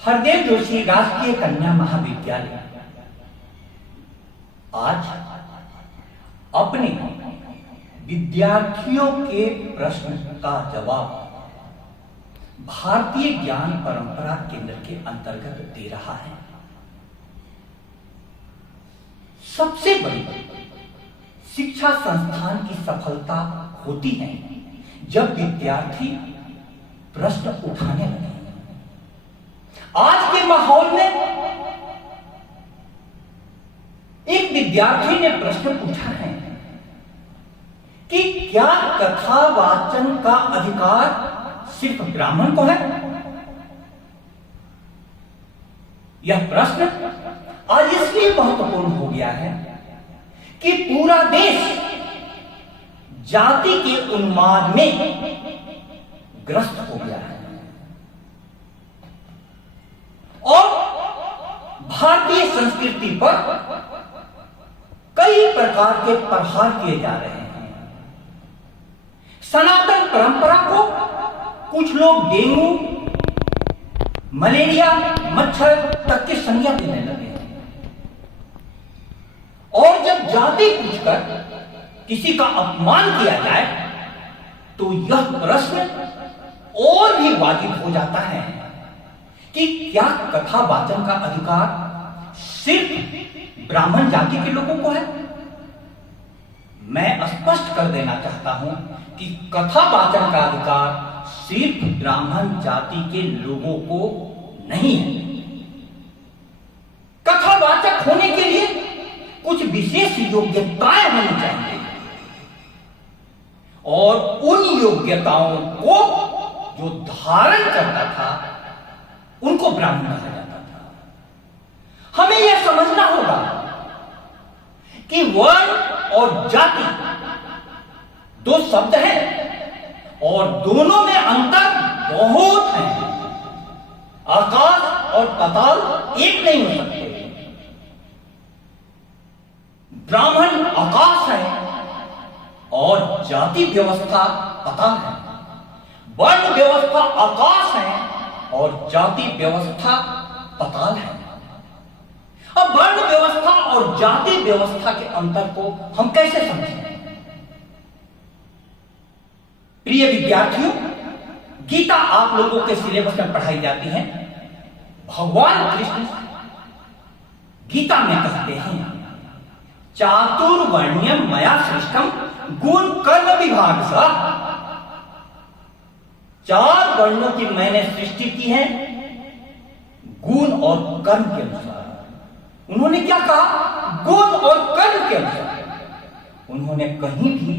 हरदेव जोशी राष्ट्रीय कन्या महाविद्यालय आज अपने विद्यार्थियों के प्रश्न का जवाब भारतीय ज्ञान परंपरा केंद्र के अंतर्गत दे रहा है। सबसे बड़ी शिक्षा संस्थान की सफलता होती है जब विद्यार्थी प्रश्न उठाने लगे। आज के माहौल में एक विद्यार्थी ने प्रश्न पूछा है कि क्या कथा वाचन का अधिकार सिर्फ ब्राह्मण को है। यह प्रश्न आज इसलिए महत्वपूर्ण हो गया है कि पूरा देश जाति के उन्माद में ग्रस्त हो गया है और भारतीय संस्कृति पर कई प्रकार के प्रहार किए जा रहे हैं। सनातन परंपरा को कुछ लोग डेंगू, मलेरिया, मच्छर तक की संज्ञा देने लगे और जब जाति पूछकर किसी का अपमान किया जाए तो यह प्रश्न और भी वाजिब हो जाता है कि क्या कथा वाचन का अधिकार सिर्फ ब्राह्मण जाति के लोगों को है। मैं स्पष्ट कर देना चाहता हूं कि कथा वाचन का अधिकार सिर्फ ब्राह्मण जाति के लोगों को नहीं है। कथावाचक होने के लिए कुछ विशेष योग्यताएं होनी चाहिए और उन योग्यताओं को जो धारण करता था उनको ब्राह्मण कहा जाता था। हमें यह समझना होगा कि वर्ण और जाति दो शब्द हैं और दोनों में अंतर बहुत है। आकाश और पाताल एक नहीं हो सकते। ब्राह्मण आकाश है और जाति व्यवस्था पाताल है। वर्ण व्यवस्था आकाश है और जाति व्यवस्था पाताल है। अब वर्ण व्यवस्था और जाति व्यवस्था के अंतर को हम कैसे समझें? प्रिय विद्यार्थियों, गीता आप लोगों के सिलेबस में पढ़ाई जाती है। भगवान कृष्ण गीता में कहते हैं, चातुर्वर्ण्यम मया सृष्टम गुण कर्म विभाग सा। चार वर्णों की मैंने सृष्टि की है गुण और कर्म के अनुसार। उन्होंने क्या कहा? गुण और कर्म के अनुसार। उन्होंने कहीं भी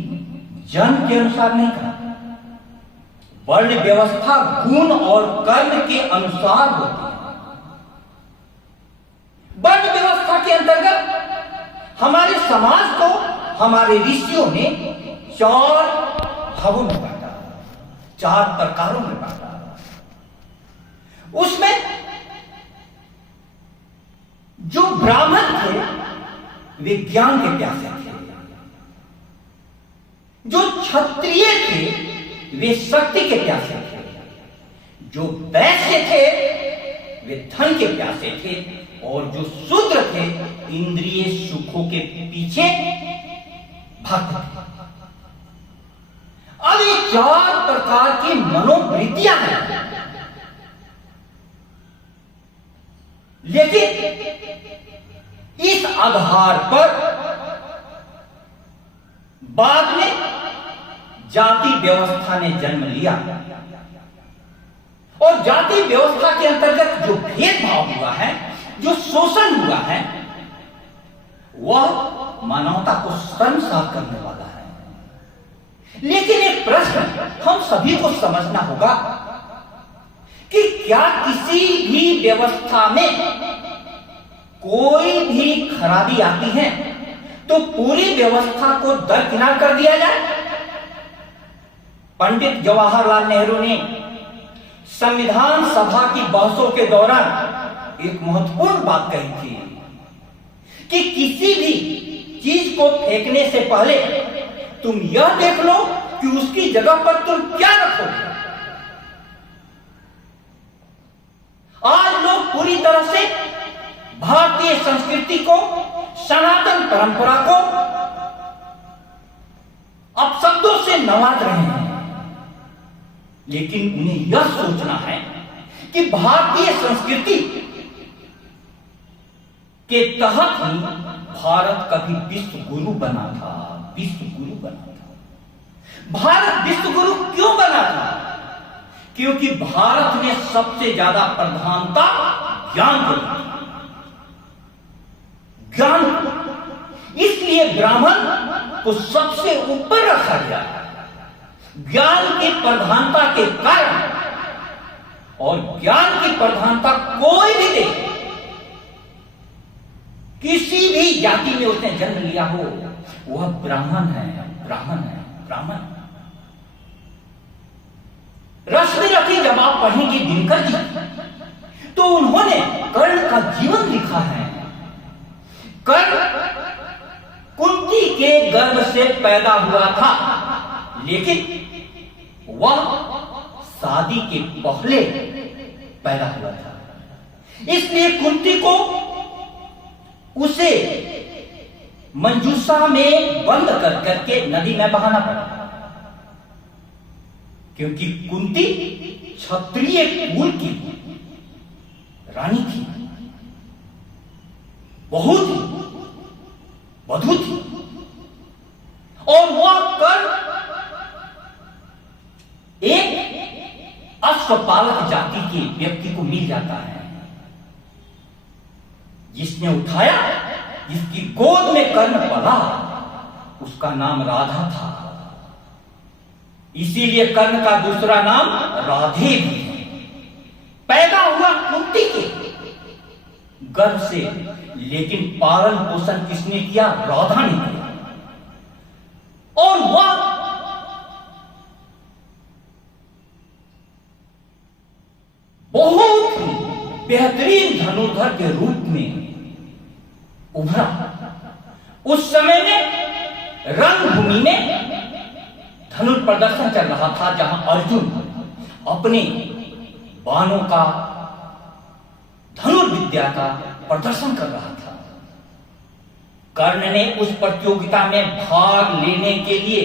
जन्म के अनुसार नहीं कहा। वर्ण व्यवस्था गुण और कर्म के अनुसार होती है। वर्ण व्यवस्था के अंतर्गत हमारे समाज को हमारे ऋषियों ने चार भागों में बांटा, चार प्रकारों में बांटा। उसमें जो ब्राह्मण थे वे ज्ञान के प्यासे थे, जो क्षत्रिय थे वे शक्ति के प्यासे थे, जो वैश्य थे वे धन के प्यासे थे और जो शूद्र थे इंद्रिय सुखों के पीछे भागते थे। अब ये चार प्रकार की मनोवृत्तियां हैं, लेकिन इस आधार पर बाद में जाति व्यवस्था ने जन्म लिया और जाति व्यवस्था के अंतर्गत जो भेदभाव हुआ है, जो शोषण हुआ है, वह मानवता को शर्मसार करने वाला है। लेकिन एक प्रश्न हम सभी को समझना होगा कि क्या किसी भी व्यवस्था में कोई भी खराबी आती है तो पूरी व्यवस्था को दरकिनार कर दिया जाए? पंडित जवाहरलाल नेहरू ने संविधान सभा की बहसों के दौरान एक महत्वपूर्ण बात कही थी कि किसी भी चीज को फेंकने से पहले तुम यह देख लो कि उसकी जगह पर तुम क्या रखोगे। आज लोग पूरी तरह से भारतीय संस्कृति को, सनातन परंपरा को अपशब्दों से नवाज रहे हैं, लेकिन उन्हें यह सोचना है कि भारतीय संस्कृति के तहत ही भारत कभी विश्व गुरु बना था। विश्व गुरु बना था। भारत विश्व गुरु क्यों बना था? क्योंकि भारत ने सबसे ज्यादा प्रधानता ज्ञान को दी। ज्ञान, इसलिए ब्राह्मण को सबसे ऊपर रखा गया। ज्ञान की प्रधानता के कारण, और ज्ञान की प्रधानता कोई भी दे, किसी भी जाति में उसने जन्म लिया हो, वह ब्राह्मण है, ब्राह्मण है, ब्राह्मण। रश्मि रखी जब आप पढ़ेंगे दिनकर जी, तो उन्होंने कर्ण का जीवन लिखा है। कर्ण कुंती के गर्भ से पैदा हुआ था, लेकिन वह शादी के पहले पैदा हुआ था। इसलिए कुंती को उसे मंजूषा में बंद कर करके नदी में बहाना पड़ा, क्योंकि कुंती क्षत्रिय कुल की रानी थी, बहू थी, वधू थी। और वह कर्ण एक अश्वपालक जाति के व्यक्ति को मिल जाता है, जिसने उठाया, जिसकी गोद में कर्ण पला, उसका नाम राधा था। इसीलिए कर्ण का दूसरा नाम राधे भी है। पैदा हुआ कुंती के गर्भ से, लेकिन पालन पोषण किसने किया? राधा ने किया। और वह बहुत बेहतरीन धनुर्धर के रूप में उभरा। उस समय में रणभूमि में धनुर प्रदर्शन चल रहा था, जहां अर्जुन अपने बाणों का, धनुर्विद्या का प्रदर्शन कर रहा था। कर्ण ने उस प्रतियोगिता में भाग लेने के लिए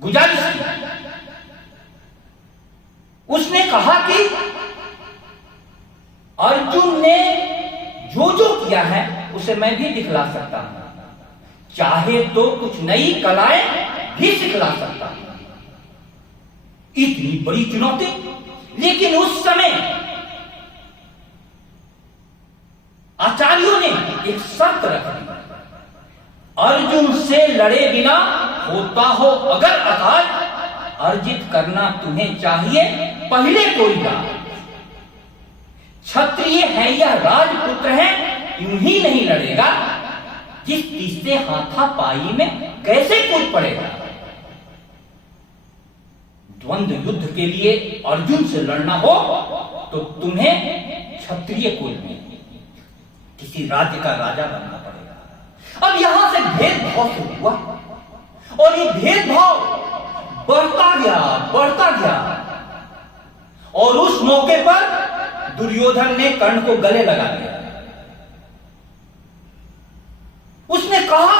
गुजारिश की। उसने कहा कि अर्जुन ने जो जो किया है उसे मैं भी दिखला सकता हूं, चाहे तो कुछ नई कलाएं भी सिखला सकता हूं। इतनी बड़ी चुनौती, लेकिन उस समय आचार्यों ने एक शर्त रख दी, अर्जुन से लड़े बिना होता हो अगर अकाज, अर्जित करना तुम्हें चाहिए पहले कोई बात। क्षत्रिय है या राजपुत्र है, यूं ही नहीं लड़ेगा, जिस तीसरे हाथापाई में कैसे कूद पड़ेगा। द्वंद्व युद्ध के लिए अर्जुन से लड़ना हो तो तुम्हें क्षत्रिय कुल में किसी राज्य का राजा बनना पड़ेगा। अब यहां से भेदभाव शुरू हुआ, और ये भेदभाव बढ़ता गया, बढ़ता गया। और उस मौके पर दुर्योधन ने कर्ण को गले लगा दिया। उसने कहा,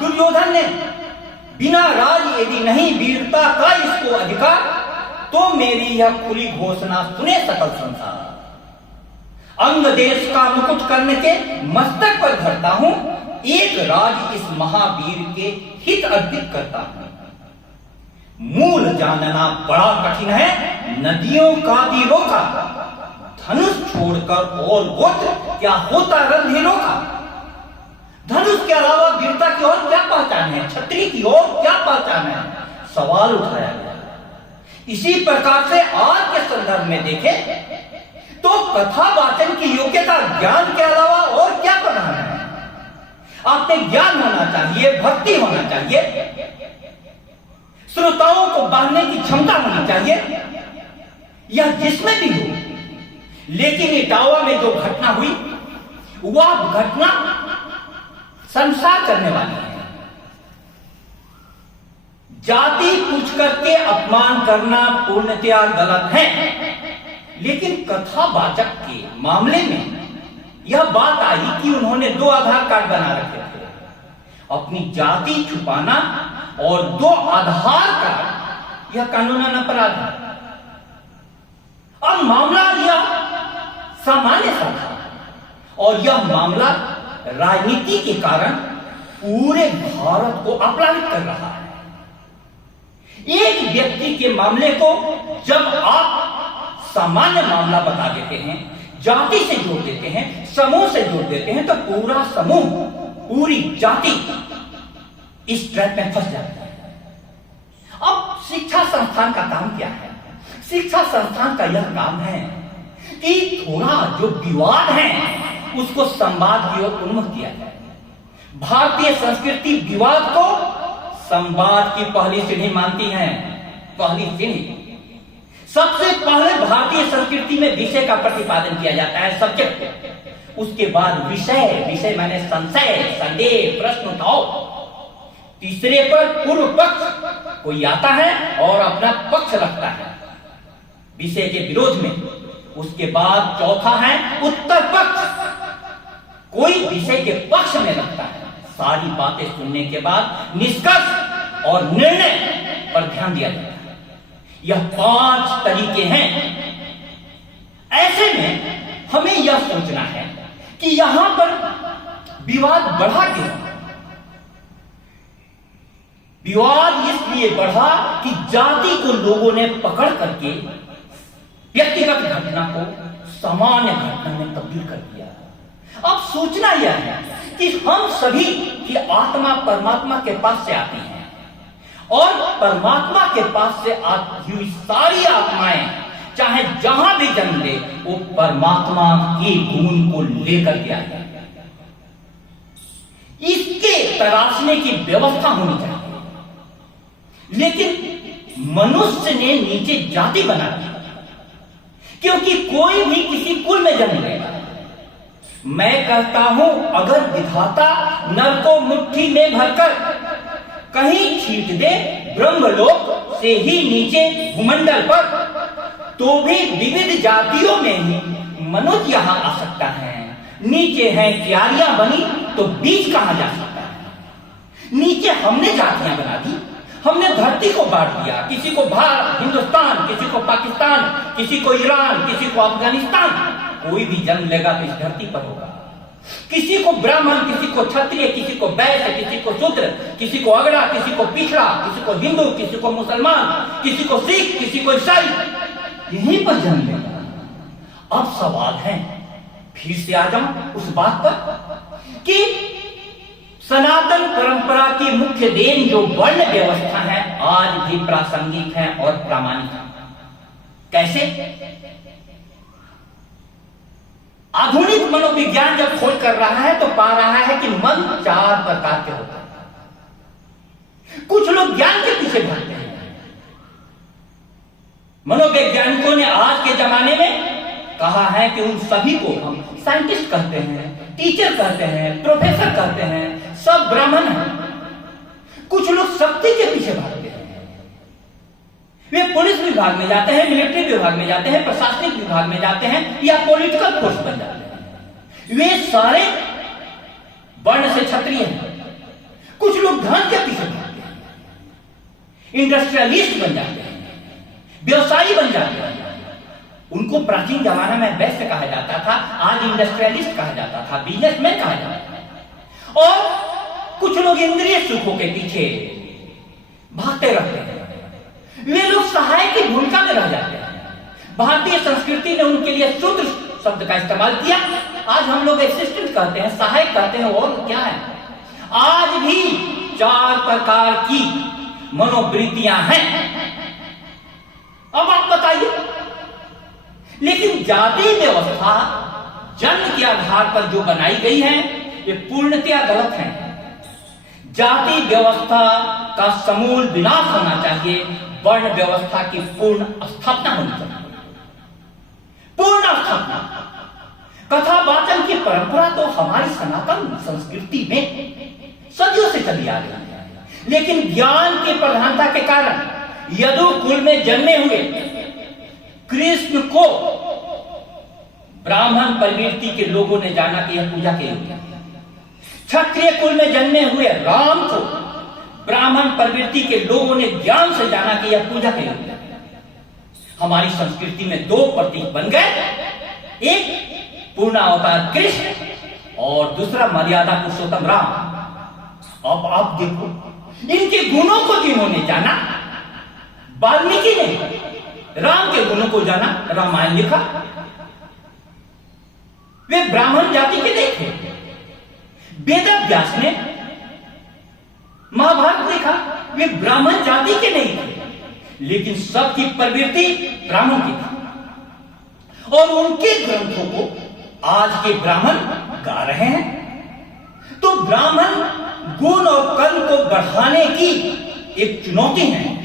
दुर्योधन ने, बिना राज यदि नहीं वीरता का इसको अधिकार, तो मेरी यह खुली घोषणा सुने सकल संसार। अंग देश का मुकुट कर्ण के मस्तक पर धरता हूं, एक राज इस महावीर के हित अर्पित करता हूं। मूल जानना बड़ा कठिन है, नदियों का तीरों का, धनुष छोड़कर और गोत्र क्या होता रणधीरों का। धनुष के अलावा वीरता की और क्या पहचान है, क्षत्रिय की और क्या पहचान है, सवाल उठाया गया। इसी प्रकार से आज के संदर्भ में देखें तो कथा वाचन की योग्यता ज्ञान के अलावा और क्या प्रधान है। आपने ज्ञान होना चाहिए, भक्ति होना चाहिए, श्रोताओं को बांधने की क्षमता होनी चाहिए, यह जिसमें भी हो। लेकिन इटावा में जो घटना हुई, वह घटना संसार करने वाली है। जाति पूछ करके अपमान करना पूर्णतया गलत है, लेकिन कथावाचक के मामले में यह बात आई कि उन्होंने 2 आधार कार्ड बना रखे थे, अपनी जाति छुपाना और 2 आधार कार्ड, यह कानूनन अपराध है। अब मामला यह सामान्य सा था और यह मामला राजनीति के कारण पूरे भारत को अपलावित कर रहा है। एक व्यक्ति के मामले को जब आप सामान्य मामला बता देते हैं, जाति से जोड़ देते हैं, समूह से जोड़ देते हैं, तो पूरा समूह, पूरी जाति इस ट्रैप में फंस जाता है। अब शिक्षा संस्थान का काम क्या है? शिक्षा संस्थान का यह काम है कि थोड़ा जो विवाद है उसको संवाद की ओर उन्मुख किया जाए। भारतीय संस्कृति विवाद को संवाद की पहली सीढ़ी मानती है। पहली सीढ़ी, सबसे पहले भारतीय संस्कृति में विषय का प्रतिपादन किया जाता है, सब्जेक्ट। उसके बाद विषय माने संशय, संदेह, प्रश्न उठाओ। तीसरे पर पूर्व पक्ष कोई आता है और अपना पक्ष रखता है विषय के विरोध में। उसके बाद चौथा है उत्तर पक्ष, कोई विषय के पक्ष में रखता है। सारी बातें सुनने के बाद निष्कर्ष और निर्णय पर ध्यान दिया जाता है। यह 5 तरीके हैं। ऐसे में हमें यह सोचना है कि यहां पर विवाद बढ़ा क्यों? विवाद इसलिए बढ़ा कि जाति को लोगों ने पकड़ करके व्यक्तिगत घटना को सामान्य घटना में तब्दील कर दिया। अब सोचना यह है कि हम सभी की आत्मा परमात्मा के पास से आती है और परमात्मा के पास से आती हुई सारी आत्माएं चाहे जहां भी जन्म ले, वो परमात्मा के गुण को लेकर के आए। इसके तराशने की व्यवस्था होनी चाहिए। लेकिन मनुष्य ने नीचे जाति बना दी, क्योंकि कोई भी किसी कुल में जन्म लेगा। मैं कहता हूं, अगर विधाता नर को मुट्ठी में भरकर कहीं छीट दे ब्रह्मलोक से ही नीचे भूमंडल पर, तो भी विविध जातियों में ही मनुष्य यहां आ सकता है। नीचे है क्यारियां बनी तो बीज कहां जा सकता है? नीचे हमने जातियां बना दी, हमने धरती को बांट दिया, किसी को भारत, हिंदुस्तान, किसी को पाकिस्तान, किसी को ईरान, किसी को अफगानिस्तान। कोई भी जन्म लेगा तो इस धरती पर होगा। किसी को ब्राह्मण, किसी को क्षत्रिय, किसी को वैश्य, किसी को शूद्र, किसी को अगड़ा, किसी को पिछड़ा, किसी को हिंदू, किसी को मुसलमान, किसी को सिख, किसी को ईसाई, यहीं पर जन्म लेगा। अब सवाल है, फिर से आ जाऊं उस बात पर कि सनातन परंपरा की मुख्य देन जो वर्ण व्यवस्था है, आज भी प्रासंगिक है और प्रामाणिक है। कैसे? आधुनिक मनोविज्ञान जब खोज कर रहा है तो पा रहा है कि मन 4 प्रकार के होते हैं। कुछ लोग ज्ञान के पीछे भागते हैं। मनोवैज्ञानिकों ने आज के जमाने में कहा है कि उन सभी को हम साइंटिस्ट कहते हैं, टीचर कहते हैं, प्रोफेसर कहते हैं, सब ब्राह्मण हैं। कुछ लोग शक्ति के पीछे भागते हैं। वे पुलिस विभाग में जाते हैं, मिलिट्री विभाग में जाते हैं, प्रशासनिक विभाग में जाते हैं या पॉलिटिकल फोर्स बन जाते हैं। वे सारे वर्ण से क्षत्रिय हैं। कुछ लोग धन के पीछे भागते हैं, इंडस्ट्रियलिस्ट बन जाते हैं, व्यवसायी बन जाते हैं। उनको प्राचीन जमाना में वैश्य कहा जाता था, आज इंडस्ट्रियलिस्ट कहा जाता था, बिजनेसमैन कहा जाता था। और कुछ लोग इंद्रिय सुखों के पीछे भागते रहते हैं। वे लोग सहायक की भूमिका में रह जाते हैं। भारतीय संस्कृति ने उनके लिए शूद्र शब्द का इस्तेमाल किया। आज हम लोग असिस्टेंट कहते हैं, सहायक कहते हैं, और क्या है। आज भी 4 प्रकार की मनोवृत्तियां हैं। अब आप बताइए, लेकिन जाति व्यवस्था जन्म के आधार पर जो बनाई गई है, ये पूर्णतया गलत है। जाति व्यवस्था का समूल विनाश होना चाहिए, वर्ण व्यवस्था की पूर्ण स्थापना होनी चाहिए। पूर्ण स्थापना। कथावाचन की परंपरा तो हमारी सनातन संस्कृति में सदियों से चली आ रही है, लेकिन ज्ञान की प्रधानता के कारण यदु कुल में जन्मे हुए कृष्ण को ब्राह्मण प्रवृत्ति के लोगों ने जाना कि यह पूजा के योग्य है। क्षत्रिय कुल में जन्मे हुए राम को ब्राह्मण प्रवृत्ति के लोगों ने ज्ञान से जाना कि यह पूजा के योग्य है। हमारी संस्कृति में दो प्रतीक बन गए, एक पूर्णावतार कृष्ण और दूसरा मर्यादा पुरुषोत्तम राम। अब आप देखो, इनके गुणों को जिन्होंने जाना, वाल्मीकि ने राम के गुणों को जाना, रामायण लिखा। वे ब्राह्मण जाति के नहीं थे। वेदव्यास ने महाभारत लिखा, वे ब्राह्मण जाति के नहीं थे, लेकिन सबकी प्रवृत्ति ब्राह्मण की थी और उनके ग्रंथों को आज के ब्राह्मण गा रहे हैं। तो ब्राह्मण गुण और कर्म को बढ़ाने की एक चुनौती है।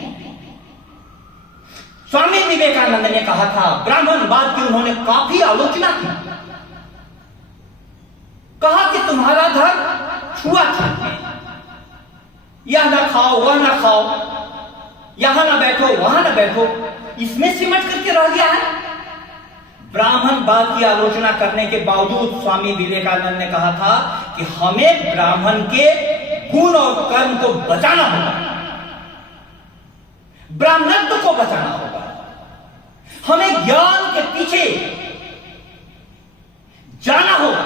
स्वामी विवेकानंद ने कहा था, ब्राह्मणवाद की उन्होंने काफी आलोचना की। कहा कि तुम्हारा धर्म छुआछूत है, यह ना खाओ वह ना खाओ, यहां ना बैठो वहां ना बैठो, इसमें सिमट करके रह गया है। ब्राह्मणवाद की आलोचना करने के बावजूद स्वामी विवेकानंद ने कहा था कि हमें ब्राह्मण के गुण और कर्म को बचाना होगा, ब्राह्मणत्व को बचाना होगा। हमें ज्ञान के पीछे जाना होगा।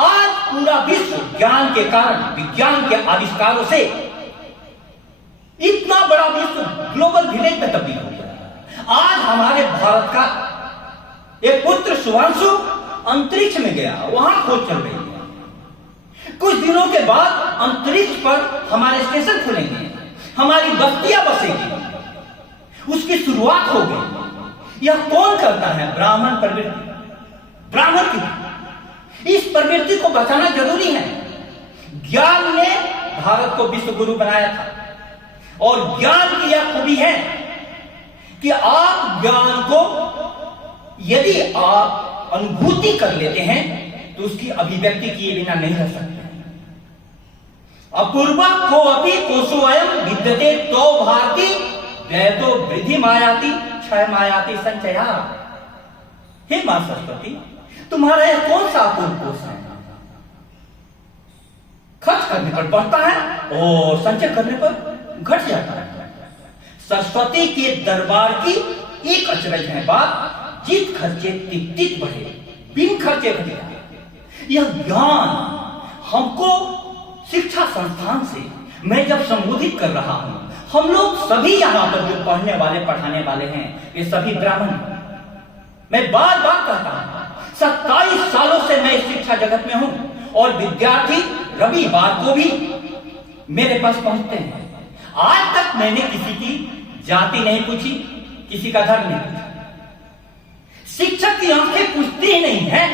आज पूरा विश्व ज्ञान के कारण, विज्ञान के आविष्कारों से इतना बड़ा विश्व ग्लोबल विलेज में तब्दील हो गया। आज हमारे भारत का एक पुत्र शुभांशु अंतरिक्ष में गया, वहां खोज चल रही है। कुछ दिनों के बाद अंतरिक्ष पर हमारे स्टेशन खुलेंगे, हमारी बस्तियां बसेगी, उसकी शुरुआत हो गई। यह कौन करता है? ब्राह्मण प्रवृत्ति, ब्राह्मण की। इस प्रवृत्ति को बचाना जरूरी है। ज्ञान ने भारत को विश्व गुरु बनाया था और ज्ञान की यह खूबी है कि आप ज्ञान को यदि आप अनुभूति कर लेते हैं तो उसकी अभिव्यक्ति किए बिना नहीं रह सकते। अपूर्वा को अपि कोशोऽयं विद्यते तो भारती व्यतो वृद्धि मायाति क्षय मायाति संचया। हे मां सरस्वती, तुम्हारा यह कौन सा अपूर्व कोश है? खर्च करने पर बढ़ता है और संचय करने पर घट जाता है। सरस्वती के दरबार की एक अचरज है बात, जित खर्चे तित बढ़े, बिन खर्चे घटे। यह ज्ञान हमको शिक्षा संस्थान से मैं जब संबोधित कर रहा हूं, हम लोग सभी यहां पर जो पढ़ने वाले पढ़ाने वाले हैं ये सभी ब्राह्मण। मैं बार बार कहता हूं, 27 सालों से मैं इस शिक्षा जगत में हूं और विद्यार्थी रविवार को भी मेरे पास पहुंचते हैं। आज तक मैंने किसी की जाति नहीं पूछी, किसी का धर्म नहीं पूछा। शिक्षक की आंखें पूछती ही नहीं है।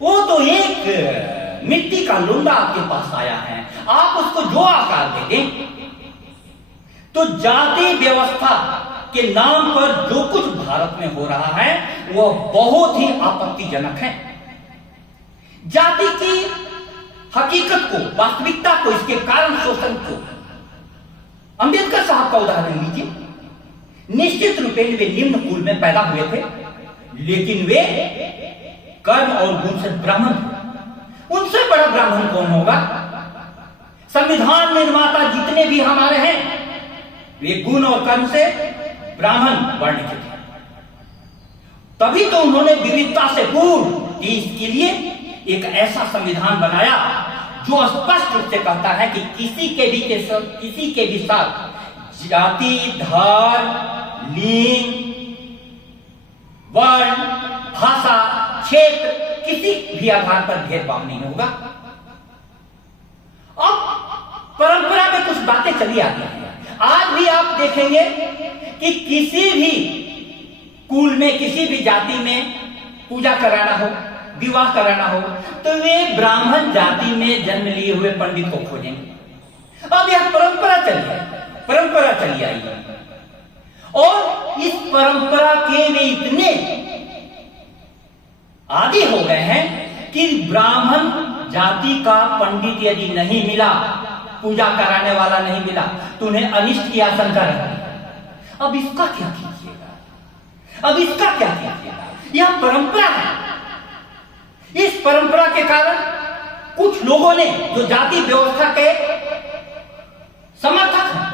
वो तो एक मिट्टी का लुंडा आपके पास आया है, आप उसको जो आकार दे दें। तो जाति व्यवस्था के नाम पर जो कुछ भारत में हो रहा है वह बहुत ही आपत्तिजनक है। जाति की हकीकत को, वास्तविकता को, इसके कारण शोषण को, अंबेडकर साहब का उदाहरण लीजिए। निश्चित रूप में वे निम्न कुल में पैदा हुए थे, लेकिन वे कर्म और गुण से ब्राह्मण थे। उनसे बड़ा ब्राह्मण कौन होगा? संविधान निर्माता जितने भी हमारे हैं वे गुण और कर्म से ब्राह्मण वर्ण के थे। तभी तो उन्होंने विविधता से पूर्ण देश के लिए एक ऐसा संविधान बनाया जो स्पष्ट रूप से कहता है कि किसी के भी साथ जाति, धर्म, लिंग, वर्ण, भाषा, क्षेत्र, किसी भी आधार पर भेदभाव नहीं होगा। अब परंपरा में कुछ बातें चली आती हैं। आज भी आप देखेंगे कि किसी भी कुल में, किसी भी जाति में पूजा कराना हो, विवाह कराना हो, तो वे ब्राह्मण जाति में जन्म लिए हुए पंडित को खोजेंगे। अब यह परंपरा चली आई है और इस परंपरा के वे इतने आदी हो गए हैं कि ब्राह्मण जाति का पंडित यदि नहीं मिला, पूजा कराने वाला नहीं मिला, तो उन्हें अनिष्ट की आशंका रहती है। अब इसका क्या कीजिएगा? अब इसका क्या कीजिएगा? यह परंपरा है। इस परंपरा के कारण कुछ लोगों ने, जो जाति व्यवस्था के समर्थक हैं,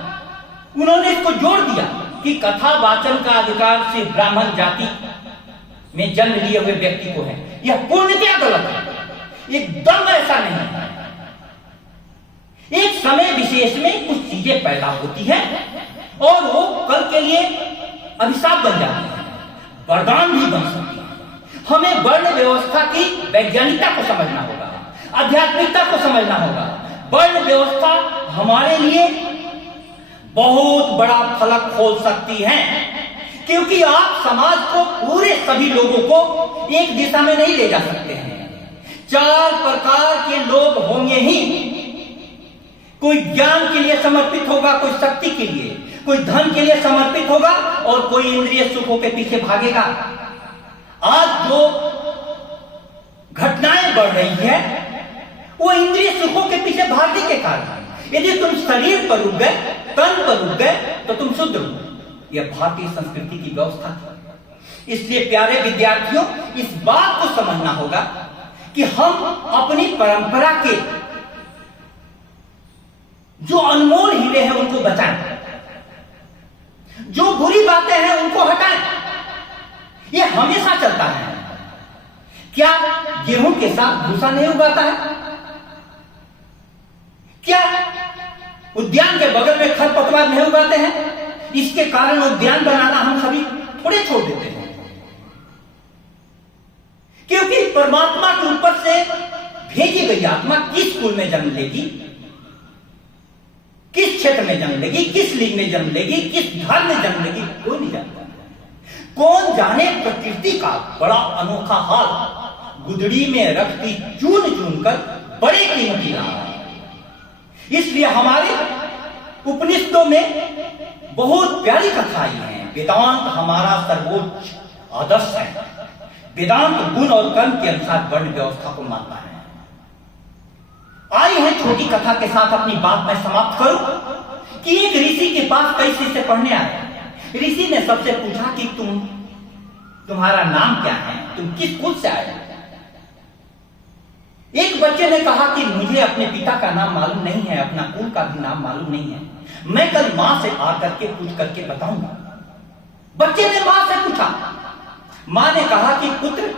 उन्होंने इसको जोड़ दिया कि कथा वाचन का अधिकार सिर्फ ब्राह्मण जाति में जन्म लिए हुए व्यक्ति को है। यह पूर्णतया गलत है, एकदम ऐसा नहीं है। एक समय विशेष में कुछ चीजें पैदा होती हैं और वो कल के लिए अभिशाप बन जाती है, वरदान भी बन सकती है। हमें वर्ण व्यवस्था की वैज्ञानिकता को समझना होगा, आध्यात्मिकता को समझना होगा। वर्ण व्यवस्था हमारे लिए बहुत बड़ा फलक खोल सकती है, क्योंकि आप समाज को, पूरे सभी लोगों को एक दिशा में नहीं ले जा सकते हैं। 4 प्रकार के लोग होंगे ही। कोई ज्ञान के लिए समर्पित होगा, कोई शक्ति के लिए, कोई धन के लिए समर्पित होगा और कोई इंद्रिय सुखों के पीछे भागेगा। आज जो घटनाएं बढ़ रही है वो इंद्रिय सुखों के पीछे भागने के कारण है। यदि तुम शरीर पर रुक गए, तन पर रुक गए, तो तुम शुद्ध हो। यह भारतीय संस्कृति की व्यवस्था है। इसलिए प्यारे विद्यार्थियों, इस बात को समझना होगा कि हम अपनी परंपरा के जो अनमोल हीरे हैं उनको बचाएं, जो बुरी बातें हैं उनको हटाएं। यह हमेशा चलता है। क्या गेहूं के साथ भूसा नहीं उगाता है? क्या उद्यान के बगल में खरपतवार नहीं उगाते हैं? इसके कारण उद्यान बनाना हम सभी थोड़े छोड़ देते हैं, क्योंकि परमात्मा के ऊपर से भेजी गई आत्मा किस कुल में जन्म लेगी, किस क्षेत्र में जन्म लेगी, किस लिंग में जन्म लेगी, किस धर्म में जन्म लेगी, कोई नहीं जानता। कौन जाने प्रकृति का बड़ा अनोखा हाल गुदड़ी में रखती चून चून कर बड़े कीमती रहा है। इसलिए हमारे उपनिषदों में बहुत प्यारी कथाएं हैं। वेदांत हमारा सर्वोच्च आदर्श है। वेदांत गुण और कर्म के अनुसार वर्ण व्यवस्था को मानता है। आई है छोटी कथा के साथ अपनी बात मैं समाप्त करूं कि एक ऋषि के पास कई शिष्य पढ़ने आए। ऋषि ने सबसे पूछा कि तुम्हारा नाम क्या है, तुम किस कुल से आए? एक बच्चे ने कहा कि मुझे अपने पिता का नाम मालूम नहीं है, अपना कुल का भी नाम मालूम नहीं है, मैं कल मां से आकर के पूछ करके बताऊंगा। बच्चे ने मां से पूछा। मां ने कहा कि पुत्र,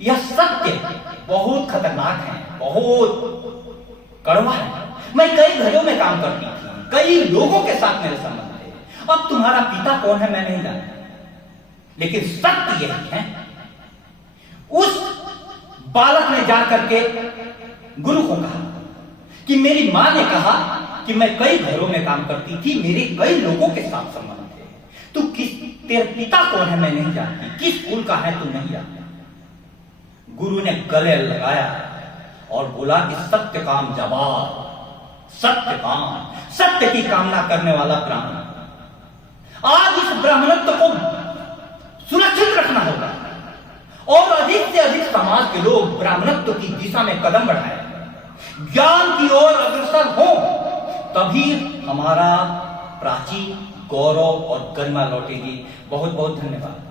यह सत्य बहुत खतरनाक है, बहुत कड़वा है। मैं कई घरों में काम करती थी, कई लोगों के साथ मेरे संबंध थे। अब तुम्हारा पिता कौन है मैं नहीं जानता, लेकिन सत्य यही है। उस बालक ने जाकर के गुरु को कहा कि मेरी मां ने कहा कि मैं कई घरों में काम करती थी, मेरे कई लोगों के साथ संबंध थे। तू तेरा पिता कौन है मैं नहीं जानती, किस कुल का है तू नहीं जानता। गुरु ने गले लगाया और बोला कि सत्य काम जवाब, सत्य काम, सत्य की कामना करने वाला ब्राह्मण। आज इस ब्राह्मणत्व को सुरक्षित रखना होगा और अधिक से अधिक समाज के लोग ब्राह्मणत्व की दिशा में कदम बढ़ाएं, ज्ञान की ओर अग्रसर हो, तभी हमारा प्राचीन गौरव और गरिमा लौटेगी। बहुत बहुत धन्यवाद।